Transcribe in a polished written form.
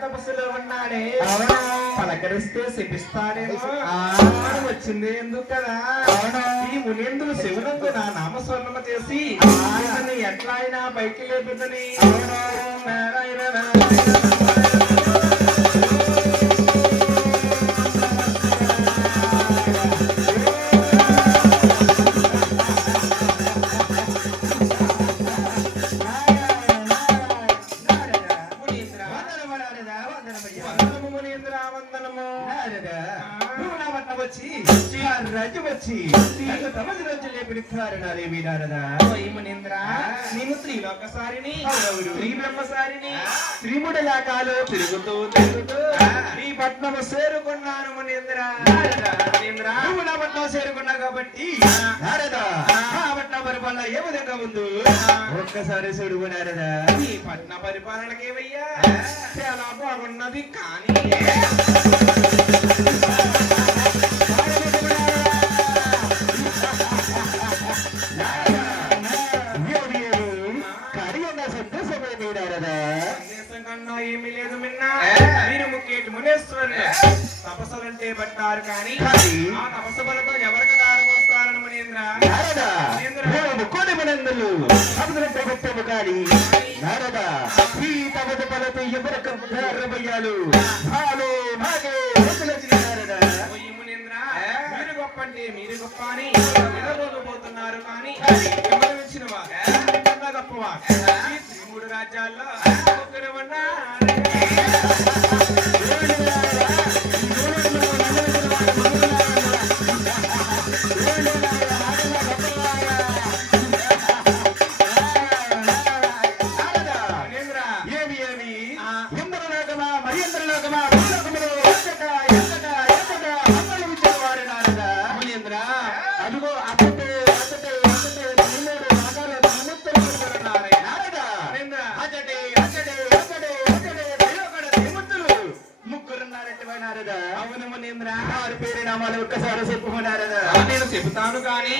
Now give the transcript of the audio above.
తపస్సులో ఉన్నాడే పలకరిస్తే శపిస్తాడేమో వచ్చింది ఎందుకు కదా ఈ మునేంద్రుడు శివునందు నా నామస్వర్ణమ చేసి ఎట్లా అయినా పైకి లేపుదని నారాయణ త్రిముడలాకాలో తిరుగుతూ తిరుగుతూ నీ పట్నము చేరుకున్నాను మునీంద్ర. నువ్వు నా పట్నం చేరుకున్నా కాబట్టి పట్న పరిపాలన ఏ విధంగా ఉందో ఒక్కసారి చూడుకు నారదా. ఈ పట్న పరిపాలనకి ఏమయ్యా చాలా బాగున్నది కానీ ఏమీ లేదు మిన్నా మీరు ముఖ్యటి మునేశ్వరుని తపస్సులంటే పట్టారు కానీ ఆ తపస్సు బలతో ఎవరికి దారం వస్తారని మునీంద్ర కోటి మునందులు ప్రభుత్వము కానీ నారదా ఈ తపస్సు బలతో ఎవరికయ్యాలు మీరు గొప్ప అంటే మీరు గొప్ప అని నిలబోకపోతున్నారు కానీ గమనించిన వారు గొప్పవా ఈ త్రిమూడు రాజ్యాల్లో అవును మునీంద్ర వారి పేరు నామాలు ఒక్కసారి చెప్పుకున్నారదా నేను చెబుతాను కానీ